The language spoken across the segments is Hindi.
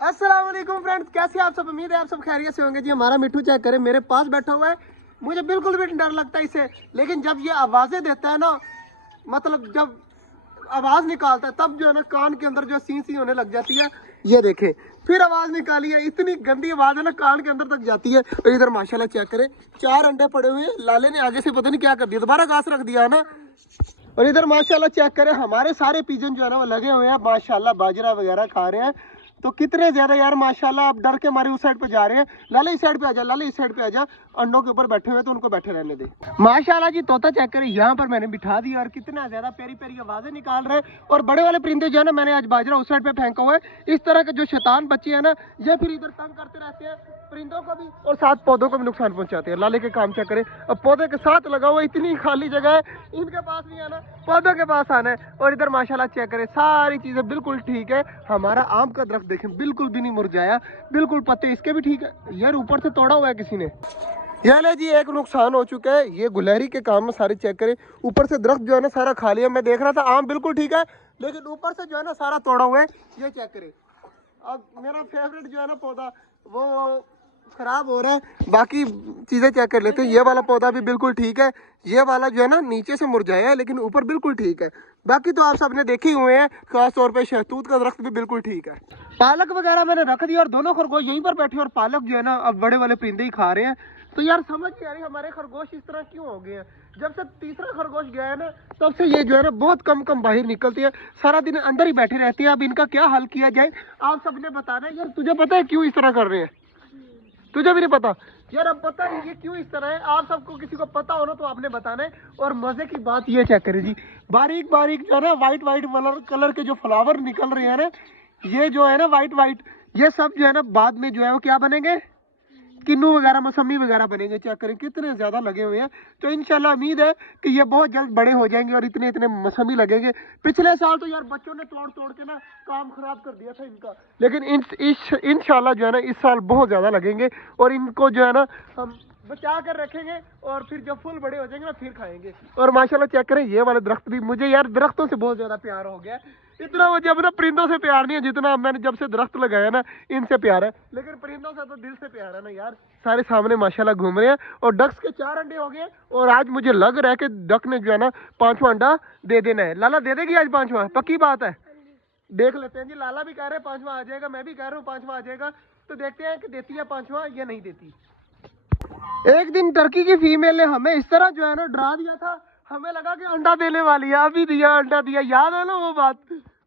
अस्सलाम वालेकुम फ्रेंड्स, कैसे आप सब? उम्मीद है आप सब खैरियत से होंगे जी। हमारा मिट्टू चेक करें, मेरे पास बैठा हुआ है। मुझे बिल्कुल भी डर लगता है इसे, लेकिन जब ये आवाज़ें देता है ना, मतलब जब आवाज़ निकालता है तब जो है ना कान के अंदर जो सी सी होने लग जाती है। ये देखें, फिर आवाज़ निकाली है, इतनी गंदी आवाज़ है ना, कान के अंदर तक जाती है। और इधर माशाल्लाह चेक करें, 4 अंडे पड़े हुए हैं। लाले ने आगे से पता नहीं क्या कर दिया, दोबारा घास रख दिया है ना। और इधर माशाल्लाह चेक करें, हमारे सारे पिजन जो है ना वो लगे हुए हैं माशाल्लाह, बाजरा वगैरह खा रहे हैं। तो कितने ज्यादा यार माशाल्लाह। आप डर के हमारे उस साइड पे जा रहे हैं। लाले इस साइड पे आ जा, लाले इस साइड पे आ जा। अंडों के ऊपर बैठे हुए तो उनको बैठे रहने दे। माशाल्लाह जी, तोता चेक करें, यहाँ पर मैंने बिठा दिया और कितना ज्यादा प्यारी प्यारी आवाजें निकाल रहे हैं। और बड़े वाले परिंदे जो है ना, मैंने आज बाजरा उस साइड पे फेंका हुआ है। इस तरह के जो शैतान बच्चे हैं ना, ये फिर इधर तंग करते रहते हैं, परिंदों को भी और साथ पौधों को भी नुकसान पहुंचाते हैं। लाले के काम चेक करें, अब पौधे के साथ लगा हुआ, इतनी खाली जगह है, इनके पास नहीं आना, पौधों के पास आना है। और इधर माशाल्लाह चेक करें, सारी चीजें बिल्कुल ठीक है। हमारा आम का दरख्त देखें, बिल्कुल भी नहीं मुरझाया, बिल्कुल पत्ते इसके भी ठीक है। यार ऊपर से तोड़ा हुआ है किसी ने। ये ले जी, एक नुकसान हो चुका है। ये गुलहरी के काम में सारे चेक करें, ऊपर से दरख्त जो है ना सारा खाली है। मैं देख रहा था आम बिल्कुल ठीक है, लेकिन ऊपर से जो है ना सारा तोड़ा हुआ है। ये चेक करें। अब मेरा फेवरेट जो है ना पौधा, वो खराब हो रहा है। बाकी चीजें चेक कर लेते हैं। ये वाला पौधा भी बिल्कुल ठीक है। ये वाला जो है ना नीचे से मुरझाया है, लेकिन ऊपर बिल्कुल ठीक है। बाकी तो आप सबने देखे ही हुए हैं, खास तौर पे शहतूत का दरख्त भी बिल्कुल ठीक है। पालक वगैरह मैंने रख दिया और दोनों खरगोश यहीं पर बैठे, और पालक जो है ना अब बड़े वाले परिंदे ही खा रहे हैं। तो यार समझ नहीं आ रही हमारे खरगोश इस तरह क्यों हो गए हैं। जब से तीसरा खरगोश गया है ना, तब से ये जो है ना बहुत कम कम बाहर निकलती है, सारा दिन अंदर ही बैठे रहती है। अब इनका क्या हल किया जाए, आप सबने बताना है। यार तुझे पता है क्यों इस तरह कर रहे हैं? तुझे भी नहीं पता? यार अब पता नहीं ये क्यों इस तरह है। आप सबको किसी को पता हो ना तो आपने बताना है। और मजे की बात ये चेक करें जी, बारीक बारीक जो है ना वाइट वाइट कलर के जो फ्लावर निकल रहे हैं ना, ये जो है ना वाइट वाइट, ये सब जो है ना बाद में जो है वो क्या बनेंगे, किन्नू वगैरह मौसमी वगैरह बनेंगे। चेक करें कितने ज्यादा लगे हुए हैं। तो इंशाल्लाह उम्मीद है कि ये बहुत जल्द बड़े हो जाएंगे और इतने इतने मौसमी लगेंगे। पिछले साल तो यार बच्चों ने तोड़ तोड़ के ना काम खराब कर दिया था इनका, लेकिन इंशाल्लाह जो है ना इस साल बहुत ज्यादा लगेंगे। और इनको जो है ना हम बचा कर रखेंगे, और फिर जब फुल बड़े हो जाएंगे ना फिर खाएंगे। और माशाल्लाह चेक करें, ये वाले दरख्त भी, मुझे यार दरख्तों से बहुत ज्यादा प्यार हो गया है। इतना वो जब ना परिंदों से प्यार नहीं है जितना मैंने जब से दरख्त लगाया ना इनसे प्यार है। लेकिन परिंदों से तो दिल से प्यार है ना यार। सारे सामने माशाल्लाह घूम रहे हैं। और डक्स के 4 अंडे हो गए, और आज मुझे लग रहा है कि डक ने जो है ना 5वां अंडा दे देना है। लाला दे देगी आज 5वां? पक्की बात है? देख लेते हैं जी। लाला भी कह रहे हैं 5वां आ जाएगा, मैं भी कह रहा हूँ 5वां आ जाएगा। तो देखते हैं कि देती है 5वां या नहीं देती। एक दिन टर्की की फीमेल ने हमें इस तरह जो है ना डरा दिया था, हमें लगा कि अंडा देने वाली है। अभी दिया अंडा दिया, याद है ना वो बात?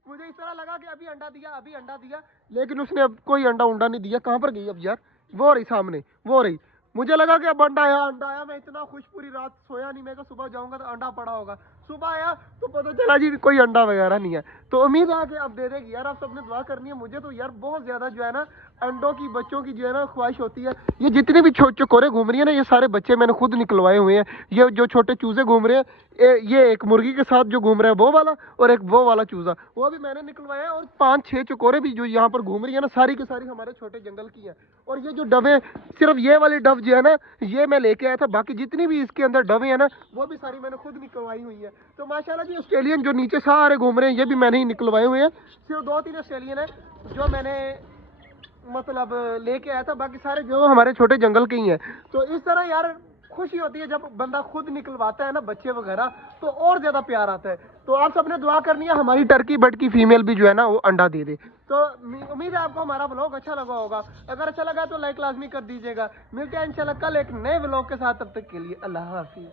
मुझे इस तरह लगा कि अभी अंडा दिया, अभी अंडा दिया, लेकिन उसने अब कोई अंडा उंडा नहीं दिया। कहाँ पर गई अब यार? वो रही सामने, वो रही। मुझे लगा कि अब अंडा आया, अंडा आया। मैं इतना खुश, पूरी रात सोया नहीं। मैं सुबह जाऊंगा तो अंडा पड़ा होगा। सुबह आया तो पता चला जी कोई अंडा वगैरह नहीं है। तो उम्मीद है कि अब दे देगी यार। आप सबने दुआ करनी है। मुझे तो यार बहुत ज्यादा जो है ना अंडों की, बच्चों की जो है ना ख्वाहिश होती है। ये जितने भी चकोरे घूम रही है ना, ये सारे बच्चे मैंने खुद निकलवाए हुए हैं। ये जो छोटे चूजे घूम रहे हैं, ये एक मुर्गी के साथ जो घूम रहा है वो वाला, और एक वो वाला चूजा, वो भी मैंने निकलवाया है। और 5-6 चकोरे भी जो यहाँ पर घूम रही है ना, सारी की सारी हमारे छोटे जंगल की है। और ये जो डवे, सिर्फ ये वाली डव जो है ना ये मैं लेके आया था, बाकी जितनी भी इसके अंदर डवे है ना वो भी सारी मैंने खुद निकलवाई हुई है। तो माशाल्लाह जी, ऑस्ट्रेलियन जो नीचे सारे घूम रहे हैं ये भी मैंने ही निकलवाए हुए हैं। सिर्फ 2-3 ऑस्ट्रेलियन है जो मैंने मतलब लेके आया था, बाकी सारे जो हमारे छोटे जंगल के ही हैं। तो इस तरह यार खुशी होती है जब बंदा खुद निकलवाता है ना बच्चे वगैरह, तो और ज्यादा प्यार आता है। तो आप सबने दुआ करनी है हमारी टर्की बर्ड की फीमेल भी जो है ना वो अंडा दे दे। तो उम्मीद है आपको हमारा व्लॉग अच्छा लगा होगा। अगर अच्छा लगा तो लाइक लाजमी कर दीजिएगा। मिलते हैं इंशाल्लाह कल एक नए व्लॉग के साथ। तब तक के लिए अल्लाह हाफिज़।